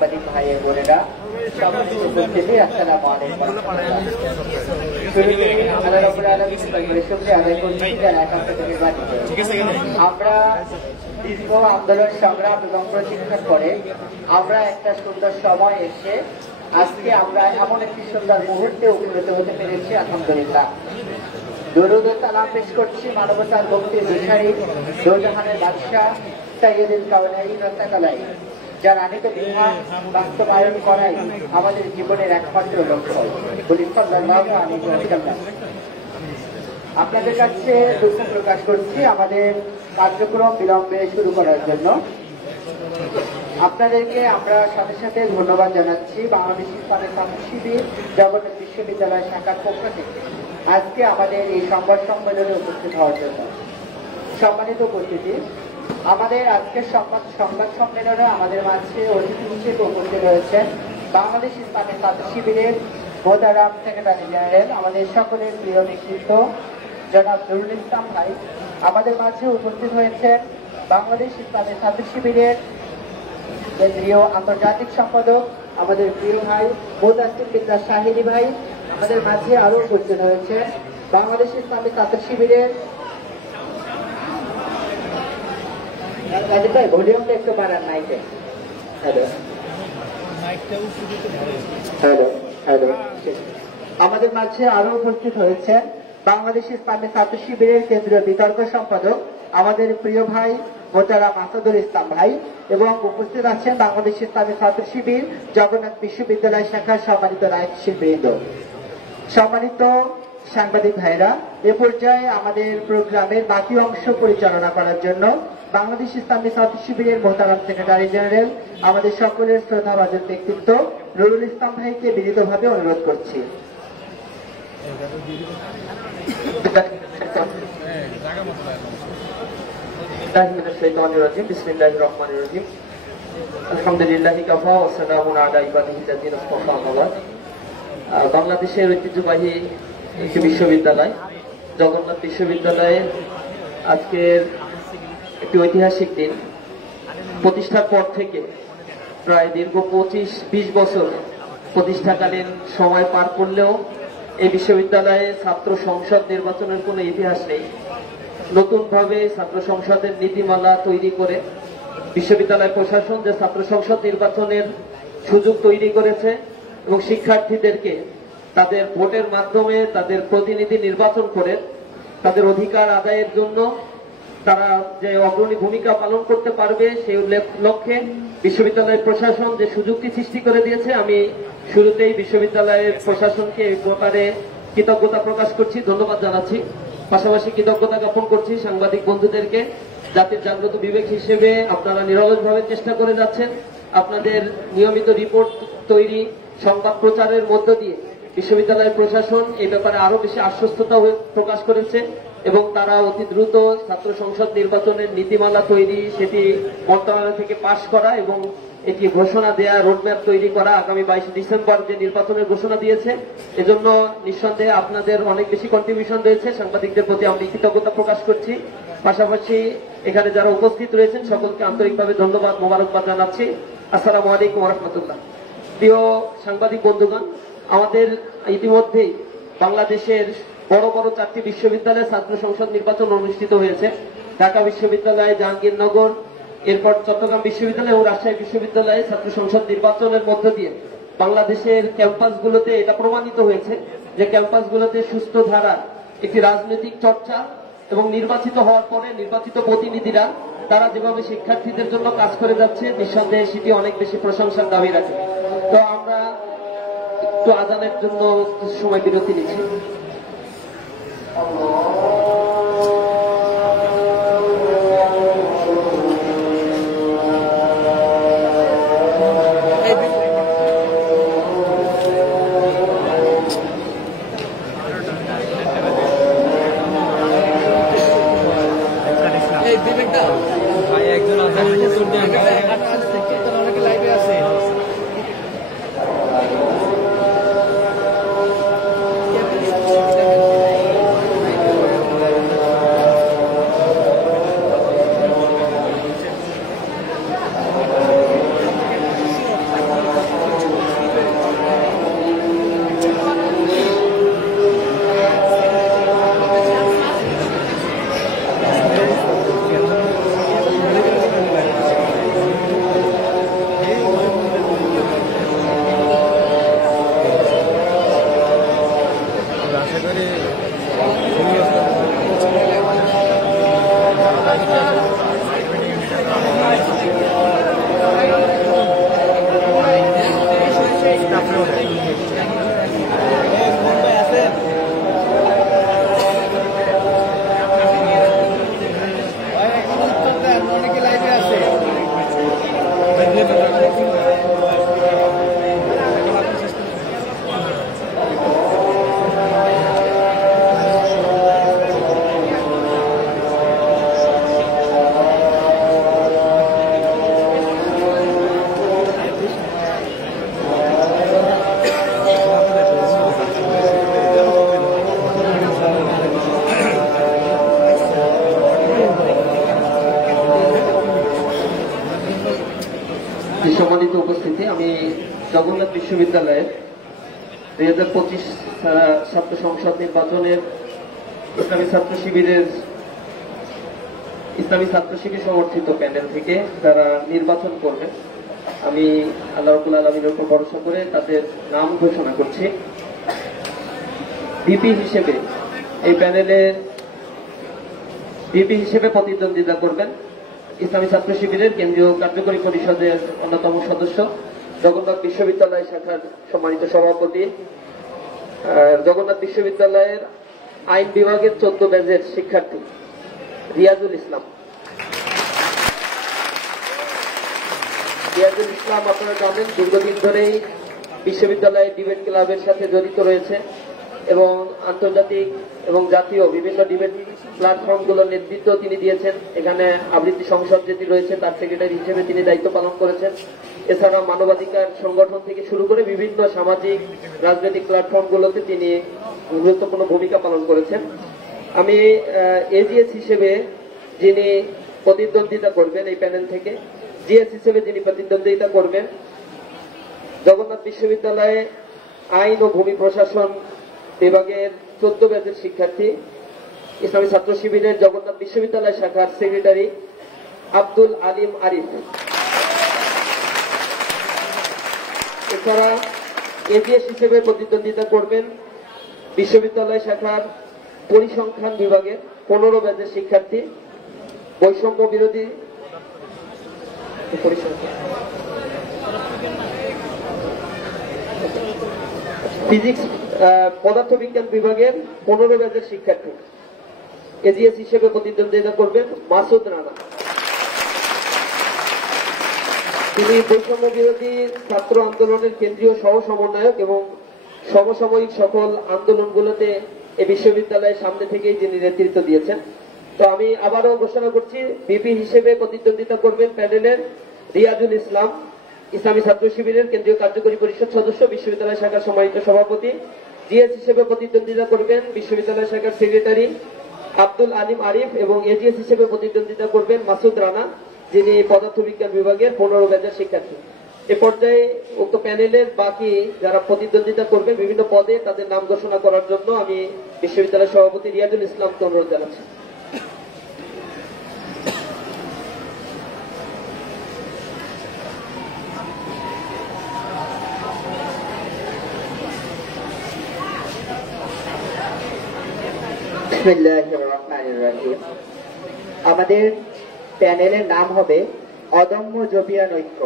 ভাই বোনেরা সকলকে উপস্থিতি আসসালামু আলাইকুম। আল্লাহ রাব্বুল আলামিন শুকরিয়া আদায় করছি যারা একান্ত থেকে আমরা দীর্ঘ আন্দোলন সংগ্রাম এবং প্রতীক্ষার পরে আমরা একটা সুন্দর সময় এসে আজকে আমরা এমন একটি সুন্দর মুহূর্তে উপনীত হতে পেরেছি আলহামদুলিল্লাহ। দরুদ ও সালাম পেশ করছি মানবতার মুক্তির দিশারি দোজাহানের বাদশাহ সাইয়্যিদুল কাওনাইন ওয়া সাকালাইন, যার আনিত বিধান বাস্তবায়ন করাই আমাদের জীবনের একমাত্র লক্ষ্য। বলি সাল্লাল্লাহু আলাইহি ওয়াসাল্লাম। আপনাদের কাছে দুঃখ প্রকাশ করছি আমাদের কার্যক্রম বিলম্বে শুরু করার জন্য। আপনাদেরকে আমরা সাথে সাথে ধন্যবাদ জানাচ্ছি বাংলাদেশ ইসলামিক ছাত্র শিবির জগন্নাথ বিশ্ববিদ্যালয় শাখার পক্ষ থেকে আজকে আমাদের এই সংবাদ সম্মেলনে উপস্থিত হওয়ার জন্য। সম্মানিত উপস্থিতি, আমাদের আজকের সংবাদ সম্মেলনে আমাদের মাঝে অতিথি হিসেবে উপস্থিত রয়েছেন বাংলাদেশ ইসলামিক ছাত্র শিবিরের মোতারাম সেক্রেটারি জেনারেল, আমাদের সকলের প্রিয় ব্যক্তিত্ব জনাব নুরুল ইসলাম ভাই। আমাদের মাঝে উপস্থিত হয়েছেন বাংলাদেশ ইসলামিক ছাত্র শিবিরের কেন্দ্রীয় আন্তর্জাতিক সম্পাদক আমাদের প্রিয় ভাই মুদাসসির বিল্লাহ শাহিনী ভাই। আমাদের মাঝে আরো উপস্থিত হয়েছেন বাংলাদেশ ইসলামিক ছাত্র শিবিরের ভলিউমটা একটু বাড়ান নাইকে। Hello hello hello. আমাদের মাঝে আরো উপস্থিত হয়েছেন বাংলাদেশ ইসলামিক ছাত্র শিবিরের কেন্দ্রীয় বিতর্ক সম্পাদক আমাদের প্রিয় ভাই মোতারাম আসাদুল ইসলাম ভাই, এবং উপস্থিত আছেন বাংলাদেশ ইসলামিক ছাত্র শিবির জগন্নাথ বিশ্ববিদ্যালয় শাখার সম্মানিত নায়ক শিল্পীবৃন্দ। সম্মানিত সাংবাদিক ভাইরা, এ পর্যায়ে আমাদের প্রোগ্রামের বাকি অংশ পরিচালনা করার জন্য বাংলাদেশ ইসলামিক ছাত্র শিবিরের মোহতারাম সেক্রেটারি জেনারেল আমাদের সকলের শ্রদ্ধাভাজন ব্যক্তিত্ব নুরুল ইসলাম ভাইকে বিনীতভাবে অনুরোধ করছি। বিসমিল্লাহির রহমানির রহিম। আলহামদুলিল্লাহি কাফা ওয়া সালামুন আলা ইবাদিহি আল্লাযিনা ইসতাফা আম্মা বা'দ। বাংলাদেশের ঐতিহ্যবাহী একটি বিশ্ববিদ্যালয় জগন্নাথ বিশ্ববিদ্যালয়ে আজকের একটি ঐতিহাসিক দিন। প্রতিষ্ঠার পর থেকে প্রায় দীর্ঘ 25-20 বছর প্রতিষ্ঠাকালীন সময় পার করলেও এই বিশ্ববিদ্যালয়ে ছাত্র সংসদ নির্বাচনের কোনো ইতিহাস নেই। নতুনভাবে ছাত্র সংসদের নীতিমালা তৈরি করে বিশ্ববিদ্যালয় প্রশাসন যে ছাত্র সংসদ নির্বাচনের সুযোগ তৈরি করেছে এবং শিক্ষার্থীদেরকে তাদের ভোটের মাধ্যমে তাদের প্রতিনিধি নির্বাচন করে তাদের অধিকার আদায়ের জন্য তারা যে অগ্রণী ভূমিকা পালন করতে পারবে সেই লক্ষ্যে বিশ্ববিদ্যালয় প্রশাসন যে সুযোগটি সৃষ্টি করে দিয়েছে, আমি শুরুতেই বিশ্ববিদ্যালয়ের প্রশাসনকে এই ব্যাপারে কৃতজ্ঞতা প্রকাশ করছি, ধন্যবাদ জানাচ্ছি। পাশাপাশি কৃতজ্ঞতা জ্ঞাপন করছি সাংবাদিক বন্ধুদেরকে, জাতির জাগ্রত বিবেক হিসেবে আপনারা নিরলসভাবে চেষ্টা করে যাচ্ছেন। আপনাদের নিয়মিত রিপোর্ট তৈরি, সংবাদ প্রচারের মধ্য দিয়ে বিশ্ববিদ্যালয় প্রশাসন এই ব্যাপারে আরো বেশি আশ্বস্ততা প্রকাশ করেছে এবং তারা অতি দ্রুত ছাত্র সংসদ নির্বাচনের নীতিমালা তৈরি, সেটি মন্ত্রণালয় থেকে পাশ করা এবং এটি ঘোষণা দেয়া, রোডম্যাপ তৈরি করা আগামী 22 ডিসেম্বর যে নির্বাচনের ঘোষণা দিয়েছে, এজন্য নিঃসন্দেহে আপনাদের অনেক বেশি কন্ট্রিবিউশন রয়েছে। সাংবাদিকদের প্রতি আমি কৃতজ্ঞতা প্রকাশ করছি। পাশাপাশি এখানে যারা উপস্থিত রয়েছেন সকলকে আন্তরিকভাবে ধন্যবাদ, মোবারকবাদ জানাচ্ছি। আসসালামু আলাইকুম ওয়া রাহমাতুল্লাহ। প্রিয় সাংবাদিক বন্ধুগণ, আমাদের ইতিমধ্যেই বাংলাদেশের বড় বড় 4টি বিশ্ববিদ্যালয়ে ছাত্র সংসদ নির্বাচন অনুষ্ঠিত হয়েছে। ঢাকা বিশ্ববিদ্যালয়, জাহাঙ্গীরনগর, এরপর চট্টগ্রাম বিশ্ববিদ্যালয় এবং রাজশাহী বিশ্ববিদ্যালয়ে ছাত্র সংসদ নির্বাচনের মধ্য দিয়ে বাংলাদেশের ক্যাম্পাসগুলোতে এটা প্রমাণিত হয়েছে যে ক্যাম্পাসগুলোতে সুস্থ ধারা একটি রাজনৈতিক চর্চা এবং নির্বাচিত হওয়ার পরে নির্বাচিত প্রতিনিধিরা তারা যেভাবে শিক্ষার্থীদের জন্য কাজ করে যাচ্ছে, নিঃসন্দেহে সেটি অনেক বেশি প্রশংসার দাবি রাখে। তো আমরা একটু আজানের জন্য সময় বিরতি নিচ্ছি। সম্মানিত উপস্থিতি, আমি জগন্নাথ বিশ্ববিদ্যালয়ের 2025 ছাত্র সংসদ নির্বাচনের ইসলামী ছাত্র শিবির সমর্থিত প্যানেল থেকে যারা নির্বাচন করবে, আমি আল্লাহ রাব্বুল আলামিনের উপর ভরসা করে তাদের নাম ঘোষণা করছি। ভিপি হিসেবে এই প্যানেলের ভিপি হিসেবে প্রতিদ্বন্দ্বিতা করবেন ইসলামী ছাত্র শিবিরের কেন্দ্রীয় কার্যকরী পরিষদের অন্যতম সদস্য, জগন্নাথ বিশ্ববিদ্যালয় শাখার সম্মানিত সভাপতি, জগন্নাথ বিশ্ববিদ্যালয়ের আইন বিভাগের 14 ব্যাচের শিক্ষার্থী রিয়াজুল ইসলাম। আপনারা জানেন দীর্ঘদিন ধরেই বিশ্ববিদ্যালয়ের ডিবেট ক্লাবের সাথে জড়িত রয়েছে এবং আন্তর্জাতিক এবং জাতীয় বিভিন্ন ডিবেট প্ল্যাটফর্মগুলোর নেতৃত্ব তিনি দিয়েছেন। এখানে আবৃত্তি সংসদ যেটি রয়েছে তার সেক্রেটারি হিসেবে তিনি দায়িত্ব পালন করেছেন। এছাড়া মানবাধিকার সংগঠন থেকে শুরু করে বিভিন্ন সামাজিক রাজনৈতিক প্ল্যাটফর্মগুলোতে তিনি গুরুত্বপূর্ণ ভূমিকা পালন করেছেন। আমি এজিএস হিসেবে যিনি প্রতিদ্বন্দ্বিতা করবেন এই প্যানেল থেকে, জিএস হিসেবে যিনি প্রতিদ্বন্দ্বিতা করবেন জগন্নাথ বিশ্ববিদ্যালয়ে আইন ও ভূমি প্রশাসন বিভাগের 14 ব্যাচের শিক্ষার্থী, ইসলামী ছাত্র শিবিরের জগন্নাথ বিশ্ববিদ্যালয় শাখার সেক্রেটারি আব্দুল আলিম আরিফ। এছাড়া এজিএস হিসেবে প্রতিদ্বন্দ্বিতা করবেন বিশ্ববিদ্যালয় শাখার পরিসংখ্যান বিভাগের 15 ব্যাচের শিক্ষার্থী, বৈষম্য বিরোধী ফিজিক্স পদার্থবিজ্ঞান বিভাগের 15 ব্যাচের শিক্ষার্থী। এজিএস হিসেবে প্রতিদ্বন্দ্বিতা করবেন মাসুদ রানা। তিনি বৈষম্য বিরোধী ছাত্র আন্দোলনের কেন্দ্রীয় সহ সমন্বয়ক এবং সমসাময়িক সকল আন্দোলনগুলোতে এই বিশ্ববিদ্যালয়ের সামনে থেকেই যিনি নেতৃত্ব দিয়েছেন। তো আমি আবারও ঘোষণা করছি, ভিপি হিসেবে প্রতিদ্বন্দ্বিতা করবেন প্যানেলের রিয়াজুল ইসলাম, ইসলামী ছাত্র শিবিরের কেন্দ্রীয় কার্যকরী পরিষদ সদস্য, বিশ্ববিদ্যালয় শাখার সম্মানিত সভাপতি। জিএস হিসেবে প্রতিদ্বন্দ্বিতা করবেন বিশ্ববিদ্যালয় শাখার সেক্রেটারি আব্দুল আলিম আরিফ এবং এজিএস হিসেবে প্রতিদ্বন্দ্বিতা করবেন মাসুদ রানা, যিনি পদার্থবিজ্ঞান বিভাগের 15 ব্যাচের শিক্ষার্থী। এ পর্যায়ে উক্ত প্যানেলের বাকি যারা প্রতিদ্বন্দ্বিতা করবে বিভিন্ন পদে তাদের নাম ঘোষণা করার জন্য আমি বিশ্ববিদ্যালয় সভাপতি রিয়াজুল ইসলামকে অনুরোধ জানাচ্ছি। আমাদের প্যানেলের নাম হবে অদম্য জবিয়ান ঐক্য।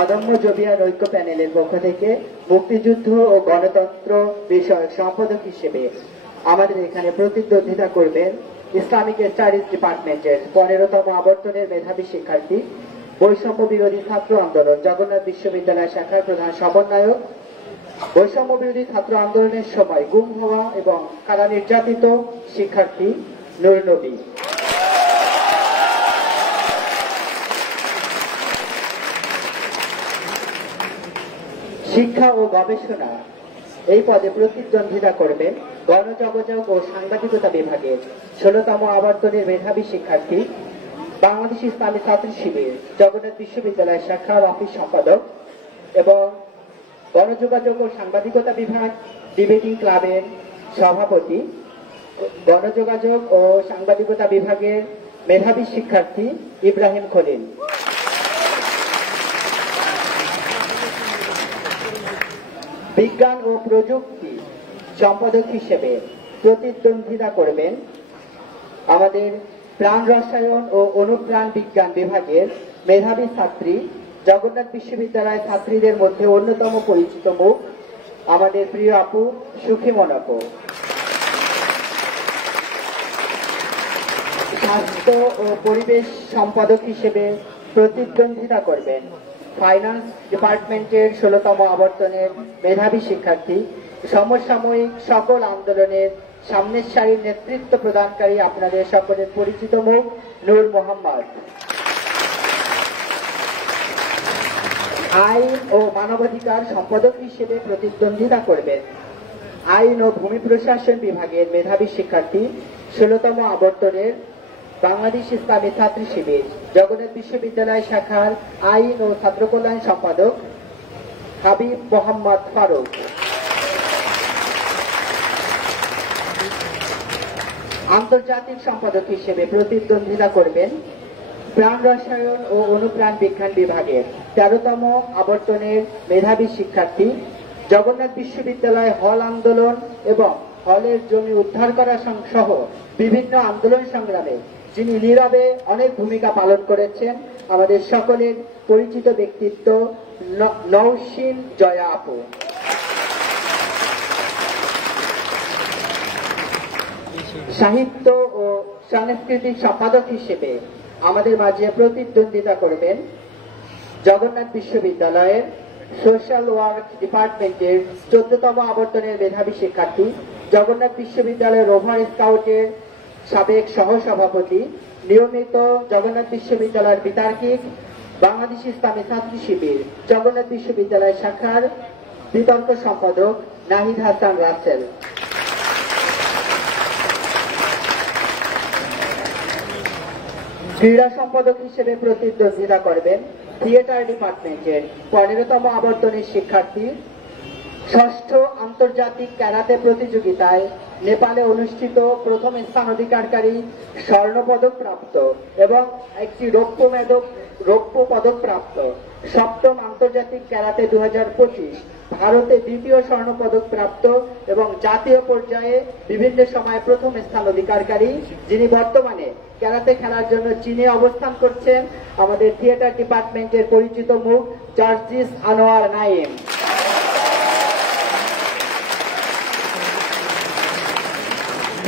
অদম্য জবিয়ান ঐক্য প্যানেলের পক্ষ থেকে মুক্তিযুদ্ধ ও গণতন্ত্র বিষয়ক সম্পাদক হিসেবে আমাদের এখানে প্রতিদ্বন্দ্বিতা করবেন ইসলামিক স্টাডিজ ডিপার্টমেন্টের 15তম আবর্তনের মেধাবী শিক্ষার্থী, বৈষম্য বিরোধী ছাত্র আন্দোলন জগন্নাথ বিশ্ববিদ্যালয় শাখার প্রধান সমন্বয়ক, বৈষম্য বিরোধী ছাত্র আন্দোলনের সময় গুম হওয়া এবং কারা নির্যাতিত শিক্ষার্থী নূর নবী। শিক্ষা ও গবেষণা এই পদে প্রতিদ্বন্দ্বিতা করবেন গণযোগাযোগ ও সাংবাদিকতা বিভাগের 16তম আবর্তনের মেধাবী শিক্ষার্থী, বাংলাদেশ ইসলামী ছাত্র শিবির জগন্নাথ বিশ্ববিদ্যালয় শাখার অফিস সম্পাদক এবং গণযোগাযোগ ও সাংবাদিকতা বিভাগ ডিবেটিং ক্লাবের সভাপতি, গণযোগাযোগ ও সাংবাদিকতা বিভাগের মেধাবী শিক্ষার্থী ইব্রাহিম খলিল। বিজ্ঞান ও প্রযুক্তি সম্পাদক হিসেবে প্রতিদ্বন্দ্বিতা করবেন আমাদের প্রাণ রসায়ন ও অনুপ্রাণ বিজ্ঞান বিভাগের মেধাবী ছাত্রী, জগন্নাথ বিশ্ববিদ্যালয় ছাত্রীদের মধ্যে অন্যতম পরিচিত মুখ আমাদের প্রিয় আপু সুখীমন আপু। স্বাস্থ্য ও পরিবেশ সম্পাদক হিসেবে প্রতিদ্বন্দ্বিতা করবেন ফাইন্যান্স ডিপার্টমেন্টের 16তম আবর্তনের মেধাবী শিক্ষার্থী, সমসাময়িক সকল আন্দোলনের সামনের সারির নেতৃত্ব প্রদানকারী আপনাদের সকলের পরিচিত মুখ নূর মোহাম্মদ। আইন ও মানবাধিকার সম্পাদক হিসেবে প্রতিদ্বন্দ্বিতা করবেন আইন ও ভূমি প্রশাসন বিভাগের মেধাবী শিক্ষার্থী, 16তম আবর্তনের বাংলাদেশ ইসলামী ছাত্র শিবির জগন্নাথ বিশ্ববিদ্যালয় শাখার আইন ও ছাত্র কল্যাণ সম্পাদক হাবিব মোহাম্মদ ফারুক। আন্তর্জাতিক সম্পাদক হিসেবে প্রতিদ্বন্দ্বিতা করবেন প্রাণ রসায়ন ও অনুপ্রাণ বিজ্ঞান বিভাগের 13তম আবর্তনের মেধাবী শিক্ষার্থী, জগন্নাথ বিশ্ববিদ্যালয় হল আন্দোলন এবং হলের জমি উদ্ধার করা সহ বিভিন্ন আন্দোলন সংগ্রামে যিনি নীরবে অনেক ভূমিকা পালন করেছেন, আমাদের সকলের পরিচিত ব্যক্তিত্ব নওশীন জয়া আপু। সাহিত্য ও সাংস্কৃতিক সম্পাদক হিসেবে আমাদের মাঝে প্রতিদ্বন্দ্বিতা করবেন জগন্নাথ বিশ্ববিদ্যালয়ের সোশ্যাল ওয়ার্ক ডিপার্টমেন্টের 14তম আবর্তনের মেধাবী শিক্ষার্থী, জগন্নাথ বিশ্ববিদ্যালয়ের রোভার স্কাউটের সাবেক সহসভাপতি, নিয়মিত জগন্নাথ বিশ্ববিদ্যালয়ের বিতার্কিক, বাংলাদেশ ইসলামী ছাত্র শিবির জগন্নাথ বিশ্ববিদ্যালয় শাখার বিতর্ক সম্পাদক নাহিদ হাসান রাসেল। ক্রীড়া সম্পাদক হিসেবে প্রতিদ্বন্দ্বিতা করবেন থিয়েটার ডিপার্টমেন্টের 15তম আবর্তনের শিক্ষার্থী, ষষ্ঠ আন্তর্জাতিক ক্যারাতে প্রতিযোগিতায় নেপালে অনুষ্ঠিত প্রথম স্থান অধিকারকারী, স্বর্ণপদক প্রাপ্ত এবং একটি রৌপ্য পদক প্রাপ্ত, সপ্তম আন্তর্জাতিক ক্যারাতে 2025 ভারতে দ্বিতীয় স্বর্ণপদক প্রাপ্ত এবং জাতীয় পর্যায়ে বিভিন্ন সময় প্রথম স্থান অধিকারকারী, যিনি বর্তমানে ক্যারাতে খেলার জন্য চীনে অবস্থান করছেন, আমাদের থিয়েটার ডিপার্টমেন্টের পরিচিত মুখ জার্জিস আনোয়ার নাইম।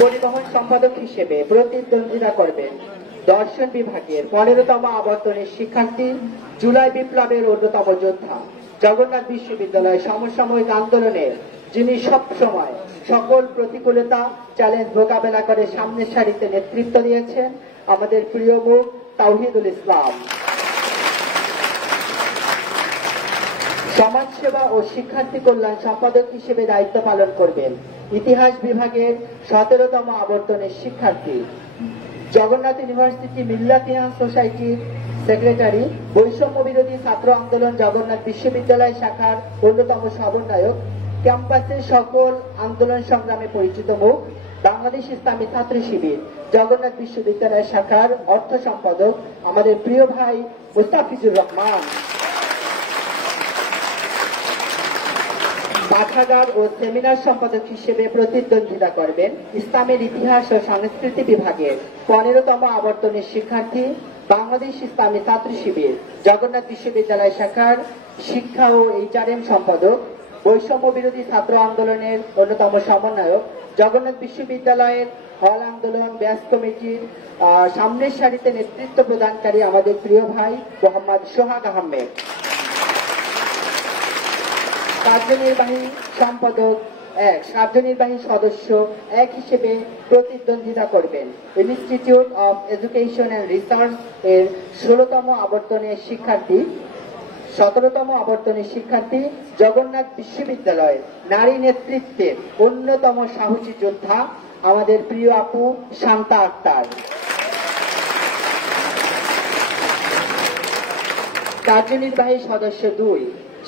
পরিবহন সম্পাদক হিসেবে প্রতিদ্বন্দ্বিতা করবেন দর্শন বিভাগের 15তম আবর্তনের শিক্ষার্থী, জুলাই বিপ্লবের অন্যতম যোদ্ধা, জগন্নাথ বিশ্ববিদ্যালয় সমসাময়িক আন্দোলনে যিনি সবসময় সকল প্রতিকূলতা চ্যালেঞ্জ মোকাবেলা করে সামনের সারিতে নেতৃত্ব দিয়েছেন, আমাদের প্রিয় মুখ তাওহিদুল ইসলাম। সমাজসেবা ও শিক্ষার্থী কল্যাণ সম্পাদক হিসেবে দায়িত্ব পালন করবেন ইতিহাস বিভাগের 17তম আবর্তনের শিক্ষার্থী, জগন্নাথ ইউনিভার্সিটি মিল্লাতিয়ান সোসাইটির সেক্রেটারি, বৈষম্য বিরোধী ছাত্র আন্দোলন জগন্নাথ বিশ্ববিদ্যালয় শাখার অন্যতম সমন্বয়ক, ক্যাম্পাসের সকল আন্দোলন সংগ্রামে পরিচিত মুখ, বাংলাদেশ ইসলামী ছাত্র শিবির জগন্নাথ বিশ্ববিদ্যালয় শাখার অর্থ সম্পাদক, আমাদের প্রিয় ভাই মুস্তাফিজুর রহমান। পাঠাগার ও সেমিনার সম্পাদক হিসেবে প্রতিদ্বন্দ্বিতা করবেন ইসলামের ইতিহাস ও সংস্কৃতি বিভাগের 15তম আবর্তনের শিক্ষার্থী, বাংলাদেশ ইসলামী ছাত্র শিবির জগন্নাথ বিশ্ববিদ্যালয় শাখার শিক্ষা ও HRM সম্পাদক, বৈষম্য বিরোধী ছাত্র আন্দোলনের অন্যতম সমন্বয়ক, জগন্নাথ বিশ্ববিদ্যালয়ের হল আন্দোলন ব্যাস কমিটির সামনের সারিতে নেতৃত্ব প্রদানকারী আমাদের প্রিয় ভাই মোহাম্মদ সোহাগ আহমেদ। কার্যনির্বাহী সম্পাদক কার্যনির্বাহী সদস্য হিসেবে প্রতিদ্বন্দ্বিতা করবেন institute of education and research এর 16তম আবর্তনের শিক্ষার্থী, 17তম আবর্তনের শিক্ষার্থী, জগন্নাথ বিশ্ববিদ্যালয় নারী নেতৃত্বের অন্যতম সাহসী যোদ্ধা, আমাদের প্রিয় আপু শান্তা আক্তার। কার্যনির্বাহী সদস্য 2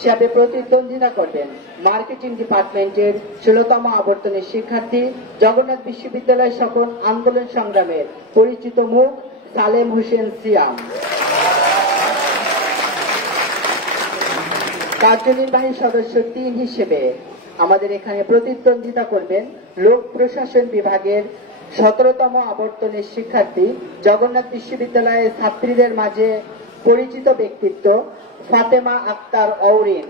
হিসাবে প্রতিদ্বন্দ্বিতা করবেন মার্কেটিং ডিপার্টমেন্টের 16তম আবর্তনের শিক্ষার্থী, জগন্নাথ বিশ্ববিদ্যালয় সকল আন্দোলন সংগ্রামের পরিচিত মুখ সালেম হোসেন সিয়াম। কার্যনির্বাহী সদস্য 3 হিসেবে আমাদের এখানে প্রতিদ্বন্দ্বিতা করবেন লোক প্রশাসন বিভাগের 17তম আবর্তনের শিক্ষার্থী, জগন্নাথ বিশ্ববিদ্যালয়ের ছাত্রীদের মাঝে পরিচিত ব্যক্তিত্ব ফাতেমা আক্তার অওরিন।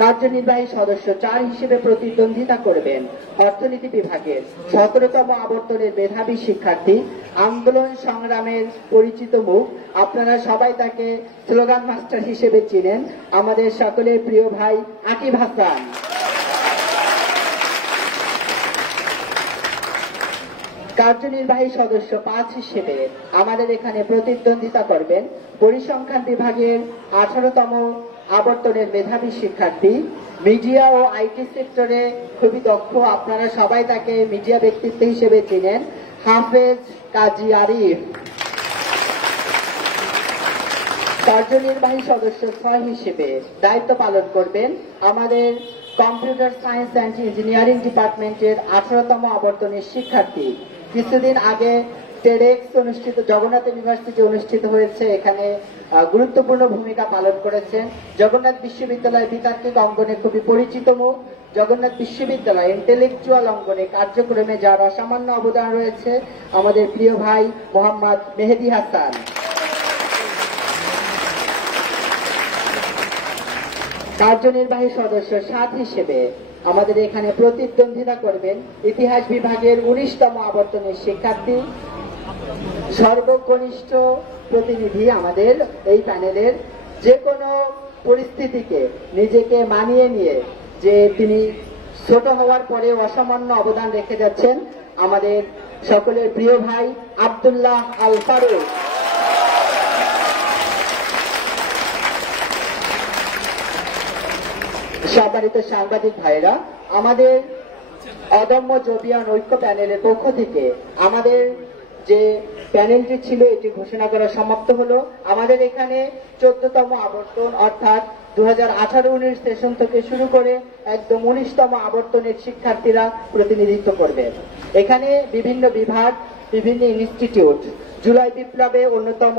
কার্যনির্বাহী সদস্য 4 হিসেবে প্রতিদ্বন্দ্বিতা করবেন অর্থনীতি বিভাগের 17তম আবর্তনের মেধাবী শিক্ষার্থী, আন্দোলন সংগ্রামের পরিচিত মুখ, আপনারা সবাই তাকে স্লোগান মাস্টার হিসেবে চিনেন, আমাদের সকলের প্রিয় ভাই আকিব হাসান। কার্যনির্বাহী সদস্য 5 হিসেবে আমাদের এখানে প্রতিদ্বন্দ্বিতা করবেন পরিসংখ্যান বিভাগের 18তম আবর্তনের মেধাবী শিক্ষার্থী, মিডিয়া ও আইটি সেক্টরে খুবই দক্ষ, আপনারা সবাই তাকে মিডিয়া ব্যক্তিত্ব হিসেবে চিনেন, হাফেজ কাজী আরিফ। কার্যনির্বাহী সদস্য 6 হিসেবে দায়িত্ব পালন করবেন আমাদের কম্পিউটার সায়েন্স অ্যান্ড ইঞ্জিনিয়ারিং ডিপার্টমেন্টের 18তম আবর্তনের শিক্ষার্থী। কিছুদিন আগে টেডেক্স অনুষ্ঠিত জগন্নাথ ইউনিভার্সিটি অনুষ্ঠিত হয়েছে, এখানে গুরুত্বপূর্ণ ভূমিকা পালন করেছেন। জগন্নাথ বিশ্ববিদ্যালয়ের বিতার্কিক অঙ্গনে খুবই পরিচিত মুখ, জগন্নাথ বিশ্ববিদ্যালয় ইন্টেলেকচুয়াল অঙ্গনে কার্যক্রমে যার অসামান্য অবদান রয়েছে আমাদের প্রিয় ভাই মোহাম্মদ মেহেদী হাসান। কার্যনির্বাহী সদস্য 7 হিসেবে আমাদের এখানে প্রতিদ্বন্দ্বিতা করবেন ইতিহাস বিভাগের 19তম আবর্তনের শিক্ষার্থী, সর্বকনিষ্ঠ প্রতিনিধি আমাদের এই প্যানেলের। যে কোনো পরিস্থিতিকে নিজেকে মানিয়ে নিয়ে যে তিনি ছোট হওয়ার পরে অসামান্য অবদান রেখে যাচ্ছেন আমাদের সকলের প্রিয় ভাই আব্দুল্লাহ আল ফারুক। সম্মানিত সাংবাদিক ভাইরা, আমাদের অদম্য জবিয়ান ঐক্য প্যানেলের পক্ষ থেকে আমাদের যে প্যানেলটি ছিল এটি ঘোষণা করা সমাপ্ত হলো। আমাদের এখানে 14তম আবর্তন অর্থাৎ 2018-19 সেশন থেকে শুরু করে একদম 19তম আবর্তনের শিক্ষার্থীরা প্রতিনিধিত্ব করবে। এখানে বিভিন্ন বিভাগ, বিভিন্ন ইনস্টিটিউট, জুলাই বিপ্লবে অন্যতম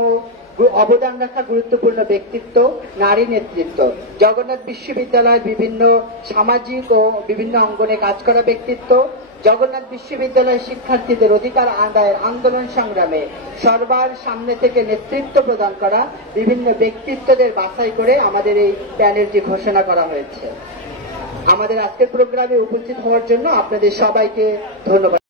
অবদান রাখা গুরুত্বপূর্ণ ব্যক্তিত্ব, নারী নেতৃত্ব, জগন্নাথ বিশ্ববিদ্যালয়ের বিভিন্ন সামাজিক ও বিভিন্ন অঙ্গনে কাজ করা ব্যক্তিত্ব, জগন্নাথ বিশ্ববিদ্যালয়ের শিক্ষার্থীদের অধিকার আদায়ের আন্দোলন সংগ্রামে সর্বার সামনে থেকে নেতৃত্ব প্রদান করা বিভিন্ন ব্যক্তিত্বদের বাছাই করে আমাদের এই প্যানেলটি ঘোষণা করা হয়েছে। আমাদের আজকের প্রোগ্রামে উপস্থিত হওয়ার জন্য আপনাদের সবাইকে ধন্যবাদ।